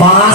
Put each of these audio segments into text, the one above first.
5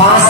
5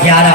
11।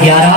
11।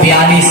42।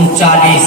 39।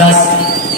10।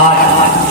8।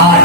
8।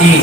3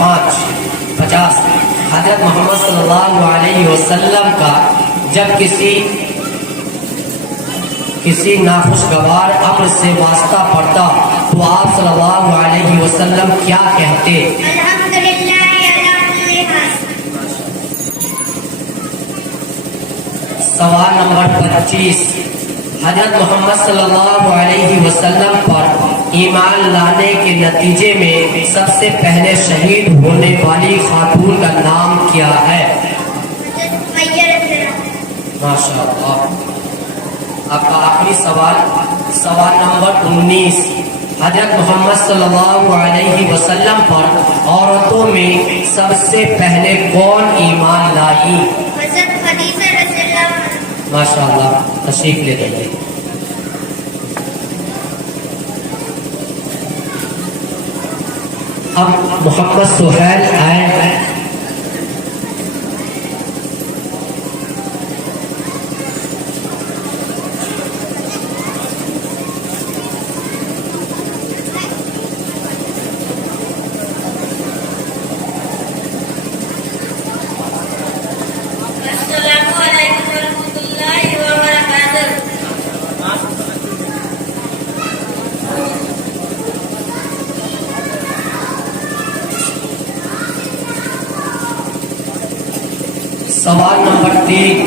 5 50 حضرت محمد صلی اللہ علیہ وسلم کا جب کسی ناخوشگوار امر سے واسطہ پڑتا تو آپ صلی اللہ علیہ وسلم کیا کہتے؟ الحمدللہ علی کل حال. سوال نمبر 25 حضرت محمد صلی اللہ علیہ وسلم پر ایمان لانے کے نتیجے میں سب سے پہلے شہید ہونے والی خاتون کا نام کیا ہے؟ حضرت سمیہ رضی اللہ عنہا. ماشاء اللہ. آپ کا آخری سوال نمبر 19 حضرت محمد صلی اللہ علیہ وسلم پر عورتوں میں سب سے پہلے کون ایمان لائی؟ حضرت خدیجہ رضی اللہ عنہا. ماشاء اللہ. تشریف لے جائیے. اب محمد سہیل آئے. السلام علیکم ورحمۃ اللہ وبرکاتہ. سوال نمبر 3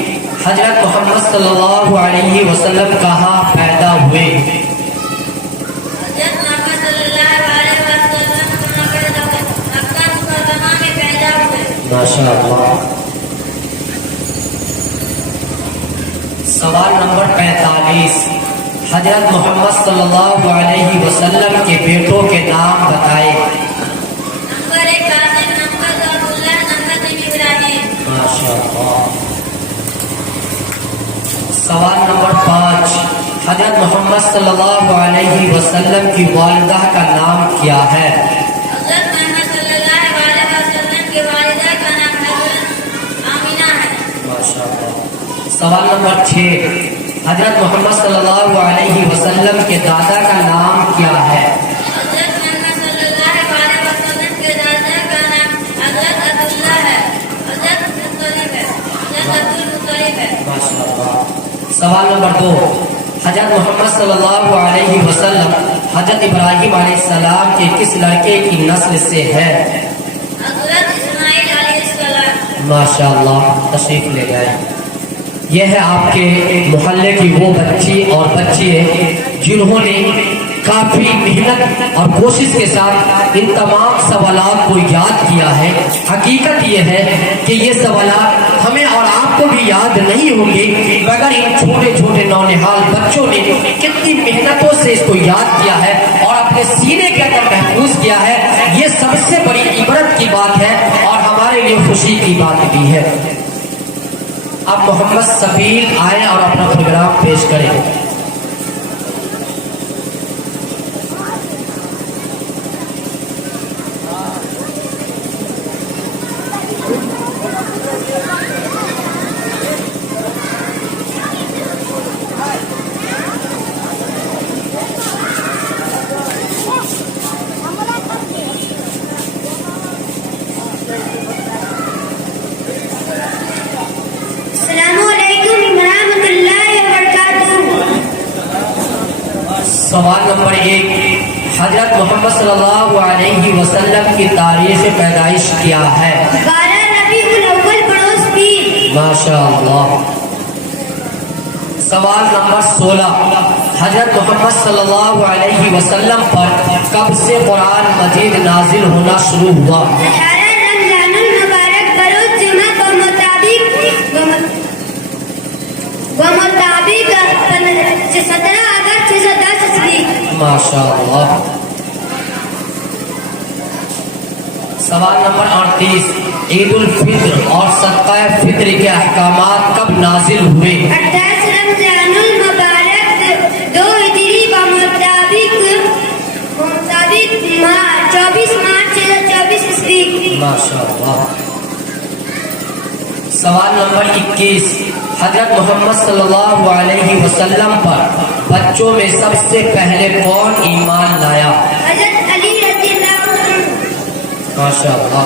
حضرت محمد صلی اللہ علیہ وسلم کہاں پیدا ہوئے؟ حضرت محمد صلی اللہ علیہ وسلم مکہ مکرمہ میں پیدا ہوئے. ماشاء اللہ. سوال نمبر 45 حضرت محمد صلی اللہ علیہ وسلم کے بیٹوں کے نام بتائے. نمبر 1 قاسم, نمبر 2 عبداللہ, نمبر 3 ابراہیم. ماشاء اللہ. سوال نمبر 5 حضرت محمد صلی اللہ علیہ وسلم کی والدہ کا نام کیا ہے؟ حضرت محمد صلی اللہ علیہ وسلم کی والدہ کا نام حضرت آمینہ ہے. ماشاء اللہ. سوال نمبر 6 حضرت محمد صلی اللہ علیہ وسلم کے دادا کا نام کیا ہے؟ حضرت محمد صلی اللہ علیہ وسلم کے دادا کا نام حضرت عبداللہ ہے. حضرت مطلب ہے. حضرت عبدالمطلب ہے. ماشاء اللہ. سوال نمبر 2 حضرت محمد صلی اللہ علیہ وسلم حضرت ابراہیم علیہ السلام کے کس لڑکے کی نسل سے ہے؟ حضرت اسماعیل علیہ السلام. ماشاء اللہ. تشریف لے گئے. یہ ہے آپ کے محلے کی وہ بچی اور بچے جنہوں نے کافی محنت اور کوشش کے ساتھ ان تمام سوالات کو یاد کیا ہے. حقیقت یہ ہے کہ یہ سوالات ہمیں اور آپ کو بھی یاد نہیں ہوں گے مگر ان چھوٹے چھوٹے نونہال بچوں نے کتنی محنتوں سے اس کو یاد کیا ہے اور اپنے سینے کے اندر محفوظ کیا ہے. یہ سب سے بڑی عبرت کی بات ہے اور ہمارے لیے خوشی کی بات بھی ہے. اب محمد سبیل آئے اور اپنا پروگرام پیش کریں. السلام علیکم ورحمۃ اللہ وبرکاتہ. سوال نمبر 1 حضرت محمد صلی اللہ علیہ وسلم کی تاریخ پیدائش کیا ہے؟ 12 ربیع الاول بروز پیر. ماشاء اللہ. سوال نمبر 16 حضرت محمد صلی اللہ علیہ وسلم پر کب سے قرآن مجید نازل ہونا شروع ہوا؟ 18 رمضان المبارک بروز جمعہ بمطابق 17 اگست 610 عیسوی. ماشاء اللہ. سوال نمبر 38 عید الفطر اور صدقہ فطر کے احکامات کب نازل ہوئے؟ 28 رمضان المبارک 2 ہجری بمطابق 24 مارچ 2024 عیسوی. ماشاء اللہ. سوال نمبر 21 حضرت محمد صلی اللہ علیہ وسلم پر بچوں میں سب سے پہلے کون ایمان لایا؟ حضرت علی رضی اللہ عنہ. ماشاء اللہ.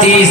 30,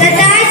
27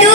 2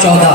14,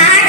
8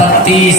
32,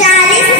40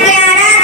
11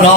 9,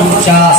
49,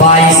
22,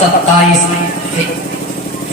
27,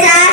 7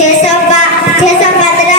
615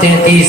33,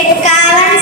51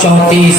34,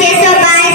622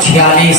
46,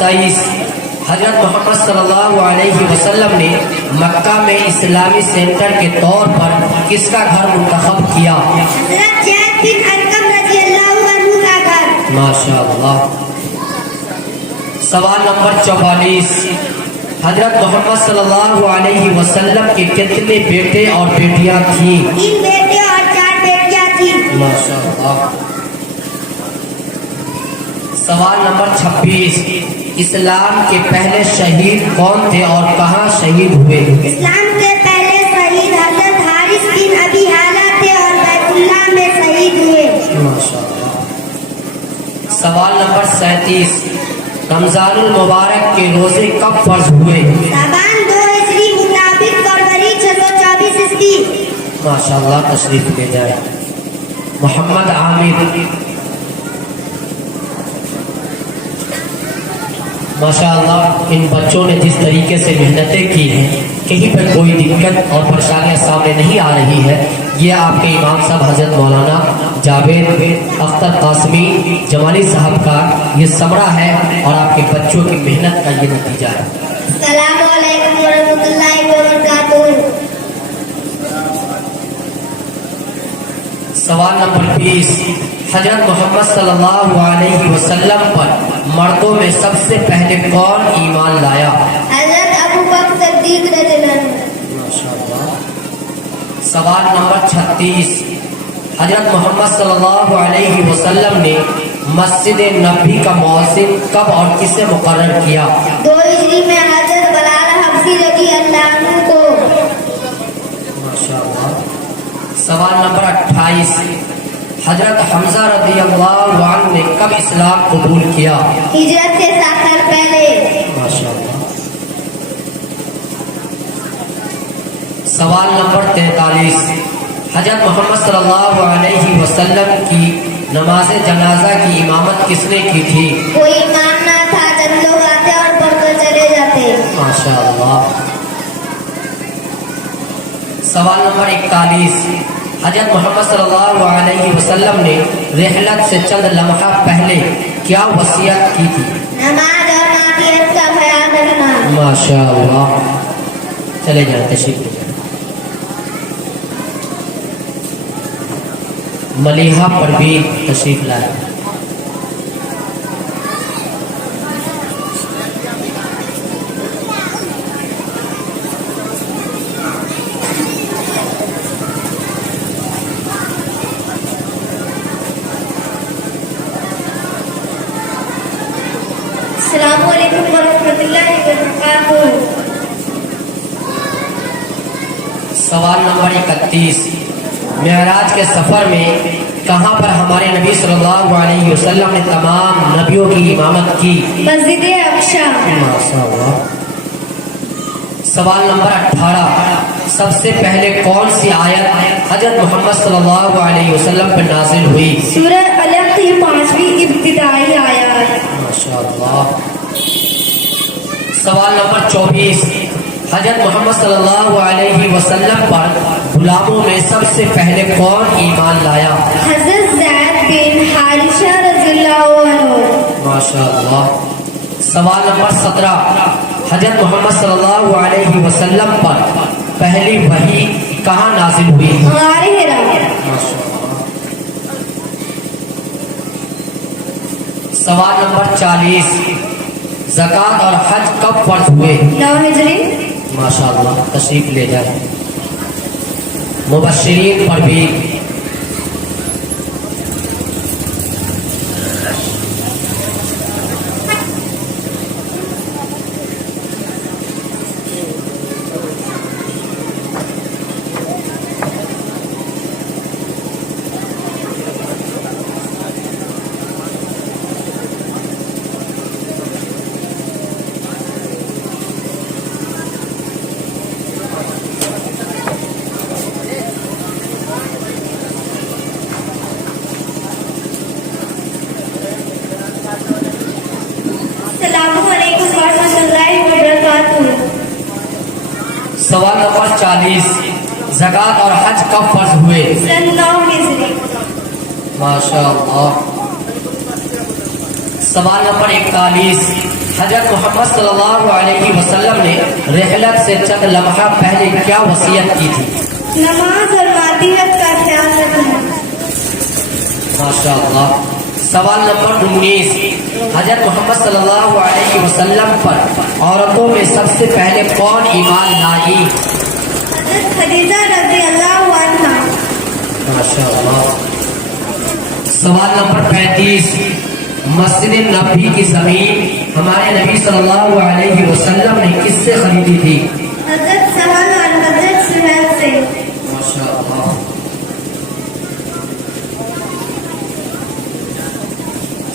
23, حضرت محمد صلی اللہ علیہ وسلم نے مکہ میں اسلامی سینٹر کے طور پر کس کا گھر منتخب کیا؟ حضرت زید بن ارقم رضی اللہ عنہ کا گھر۔ ماشاء اللہ۔ سوال نمبر 44، حضرت محمد صلی اللہ علیہ وسلم کے کتنے بیٹے اور بیٹیاں تھیں؟ 3 بیٹے اور 4 بیٹیاں تھیں۔ ماشاء اللہ۔ سوال نمبر 26، اسلام کے پہلے شہید کون تھے اور کہاں شہید ہوئے؟ اسلام کے پہلے شہید حضرت حارث بن ابی حالہ تھے اور بیت اللہ میں شہید ہوئے۔ ماشاء اللہ۔ سوال نمبر 37، رمضان المبارک کے روزے کب فرض ہوئے؟ شعبان 2 ہجری مطابق فروری 624 عیسوی۔ ماشاء اللہ، تشریف لے جائے۔ محمد عامر، ماشاء اللہ، ان بچوں نے جس طریقے سے محنتیں کی ہیں، کہیں پر کوئی دقت اور پریشانیاں سامنے نہیں آ رہی ہے۔ یہ آپ کے امام صاحب حضرت مولانا جاوید اختر قاسمی جمالی صاحب کا یہ ثمرہ ہے اور آپ کے بچوں کی محنت کا یہ نتیجہ ہے۔ السلام علیکم ورحمۃ اللہ وبرکاتہ۔ سوال نمبر 20، حضرت محمد صلی اللہ علیہ وسلم پر مردوں میں سب سے پہلے کون ایمان لایا؟ حضرت ابو بکر صدیق رضی اللہ عنہ۔ ماشاءاللہ۔ سوال نمبر 36، حضرت محمد صلی اللہ علیہ وسلم نے مسجد نبی کا مؤذن کب اور کسے مقرر کیا؟ 2 ہجری میں حضرت بلال حبشی رضی اللہ عنہ کو۔ ماشاءاللہ۔ سوال نمبر 28، حضرت حمزہ رضی اللہ عنہ نے کب اسلام قبول کیا؟ ہجرت سے 7 سال پہلے۔ ماشاءاللہ۔ سوال نمبر 43، حضرت محمد صلی اللہ علیہ وسلم کی نماز جنازہ کی امامت کس نے کی تھی؟ کوئی امام نہ تھا، چند لوگ آتے اور پڑھ کر چلے جاتے۔ ماشاءاللہ۔ سوال نمبر 41، حضرت محمد صلی اللہ علیہ وسلم نے رحلت سے چند لمحہ پہلے کیا وصیت کی تھی؟ نماز اور معافیت کا خیال رکھنا۔ ماشاءاللہ۔ چلے جائیں، تشریف لے جائیں۔ ملیحہ پروین تشریف لائے۔ السلام علیکم ورحمۃ اللہ وبرکاتہ۔ سوال نمبر 31، معراج کے سفر میں کہاں پر ہمارے نبی صلی اللہ علیہ وسلم نے تمام نبیوں کی امامت کی؟ مسجد اقصی۔ ماشاءاللہ۔ سوال نمبر 18، سب سے پہلے کون سی آیت حضرت محمد صلی اللہ علیہ وسلم پر نازل ہوئی؟ سورہ علق کی 5ویں ابتدائی آیات۔ ماشاءاللہ۔ سوال نمبر 24، حضرت محمد صلی اللہ علیہ وسلم پر غلاموں میں سب سے پہلے کون ایمان لایا؟ حضرت زید بن حارثہ رضی اللہ عنہ۔ ماشاءاللہ۔ سوال نمبر 17، حضرت محمد صلی اللہ علیہ وسلم پر پہلی وحی کہاں نازل ہوئی؟ غار حرا۔ ماشاءاللہ۔ سوال نمبر 40، زکوٰۃ اور حج کب فرض ہوئے؟ 9 ہجری۔ ماشاءاللہ، تشریف لے جائیں۔ مبشرین پر بھی السلام علیکم ورحمۃ اللہ وبرکاتہ۔ سوال نمبر 40، زکوٰۃ اور حج کب فرض ہوئے؟ سن 9 ہجری۔ ماشاءاللہ۔ سوال نمبر 41، حضرت محمد صلی اللہ علیہ وسلم نے رحلت سے چند لمحہ پہلے کیا وصیت کی تھی؟ نماز اور معدیت کا خیال رکھنا. ماشاء اللہ. سوال نمبر 19. حضرت محمد صلی اللہ علیہ وسلم پر عورتوں میں سب سے پہلے کون ایمان لائی؟ حضرت خدیجہ رضی اللہ عنہا. ماشاء اللہ. سوال نمبر 35. مسجد نبی کی زمین ہمارے نبی صلی اللہ علیہ وسلم نے کس سے خریدی تھی؟ حضرت سہل اور حضرت سہیل سے. ماشاء اللہ.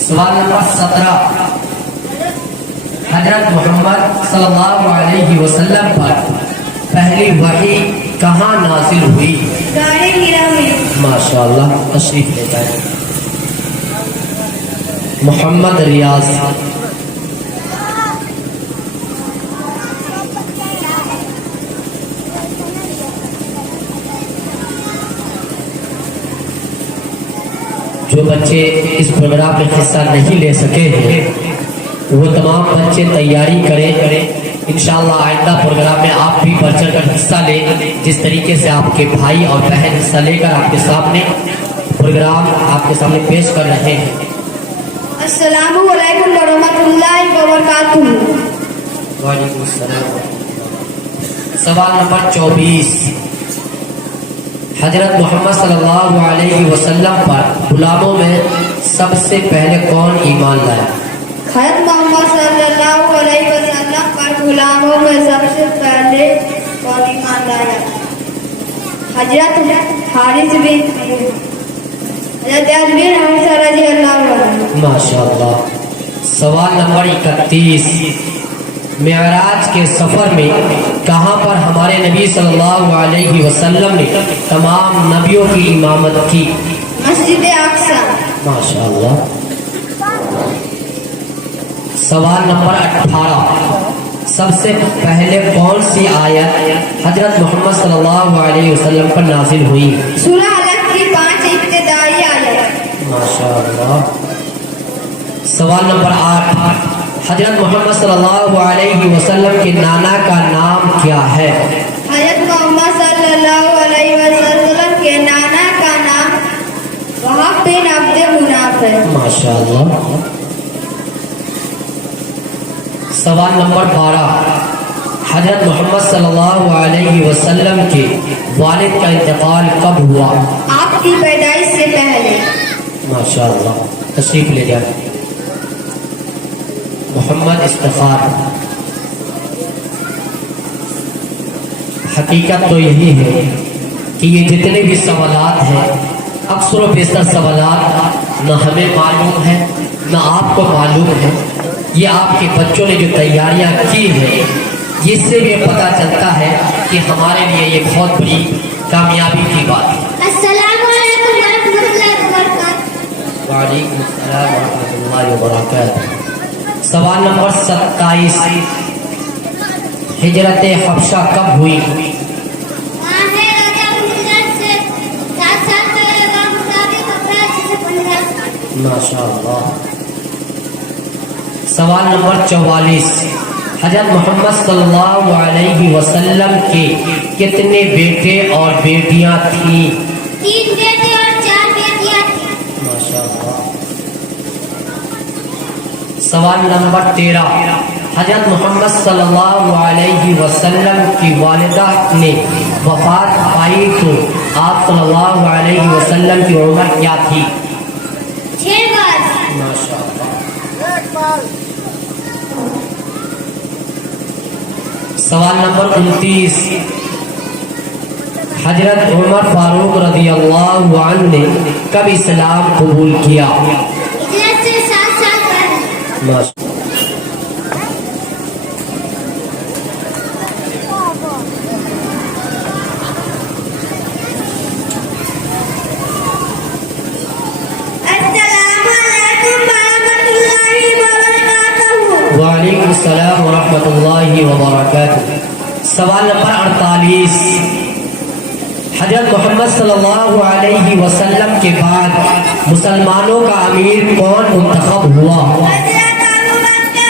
سوال نمبر 17. حضرت محمد صلی اللہ علیہ وسلم پر پہلی وحی کہاں نازل ہوئی؟ غار حرا میں. ماشاء اللہ. تشریف لے جائیں. محمد ریاض. جو بچے اس پروگرام میں حصہ نہیں لے سکے ہیں وہ تمام بچے تیاری کریں. انشاءاللہ آئندہ پروگرام میں آپ بھی بڑھ چڑھ کر حصہ لیں، جس طریقے سے آپ کے بھائی اور بہن حصہ لے کر آپ کے سامنے پروگرام آپ کے سامنے پیش کر رہے ہیں. السلام علیکم ورحمۃ اللہ وبرکاتہ. وعلیکم السلام. سوال نمبر 24. حضرت محمد صلی اللہ علیہ وسلم پر غلاموں میں سب سے پہلے کون ایمان لایا؟ حضرت محمد صلی اللہ علیہ وسلم پر غلاموں میں سب سے پہلے کون ایمان لایا؟ حضرت حارث بن حضرت زید بن حارثہ رضی اللہ عنہ. ماشاء اللہ. سوال نمبر 31. معراج کے سفر میں کہاں پر ہمارے نبی صلی اللہ علیہ وسلم نے تمام نبیوں کی امامت کی؟ مسجد اقصی. ماشاء اللہ. سوال نمبر 18. سب سے پہلے کون سی آیت حضرت محمد صلی اللہ علیہ وسلم پر نازل ہوئی؟ سورہ الگ کی 5 ابتدائی آیت. ماشاء اللہ. سوال نمبر 8. حضرت محمد صلی اللہ علیہ وسلم کے نانا کا نام کیا ہے؟ حضرت محمد صلی اللہ علیہ وسلم کے نانا کا نام وہب بن عبد مناف ہے. ماشاء اللہ. سوال نمبر 12. حضرت محمد صلی اللہ علیہ وسلم کے والد کا انتقال کب ہوا؟ آپ کی پیدائش سے پہلے. ماشاء اللہ. تشریف لے جائیں. محمد استغفار. حقیقت تو یہی ہے کہ یہ جتنے بھی سوالات ہیں اکثر و بیشتر سوالات نہ ہمیں معلوم ہے نہ آپ کو معلوم ہے. یہ آپ کے بچوں نے جو تیاریاں کی ہیں جس سے بھی پتہ چلتا ہے کہ ہمارے لیے یہ بہت بڑی کامیابی کی بات ہے. السلام علیکم ورحمۃ اللہ وبرکاتہ. وعلیکم السلام ورحمۃ اللہ وبرکاتہ. سوال نمبر 27. ہجرت حبشہ کب ہوئی؟ ماشاء اللہ. سوال نمبر 44. حضرت محمد صلی اللہ علیہ وسلم کے کتنے بیٹے اور بیٹیاں تھیں؟ 3 بیٹے اور 4 بیٹیاں تھیں. ماشاء اللہ. سوال نمبر 13. حضرت محمد صلی اللہ علیہ وسلم کی والدہ نے وفات پائی تو آپ صلی اللہ علیہ وسلم کی عمر کیا تھی؟ 6 بار. ماشاء اللہ. سوال نمبر 29. حضرت عمر فاروق رضی اللہ عنہ نے کب اسلام قبول کیا؟ ہجرت سے 7 سال پہلے. ماشاء اللہ. وعلیکم السلام ورحمۃ اللہ وبرکاتہ. سوال نمبر 48. حضرت محمد صلی اللہ علیہ وسلم کے بعد مسلمانوں کا امیر کون منتخب ہوا؟ حضرت ابو بکر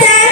4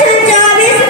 24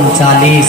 39,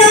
2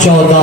14,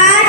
8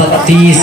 32,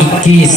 21,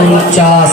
49,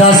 10,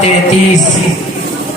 33,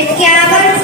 51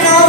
9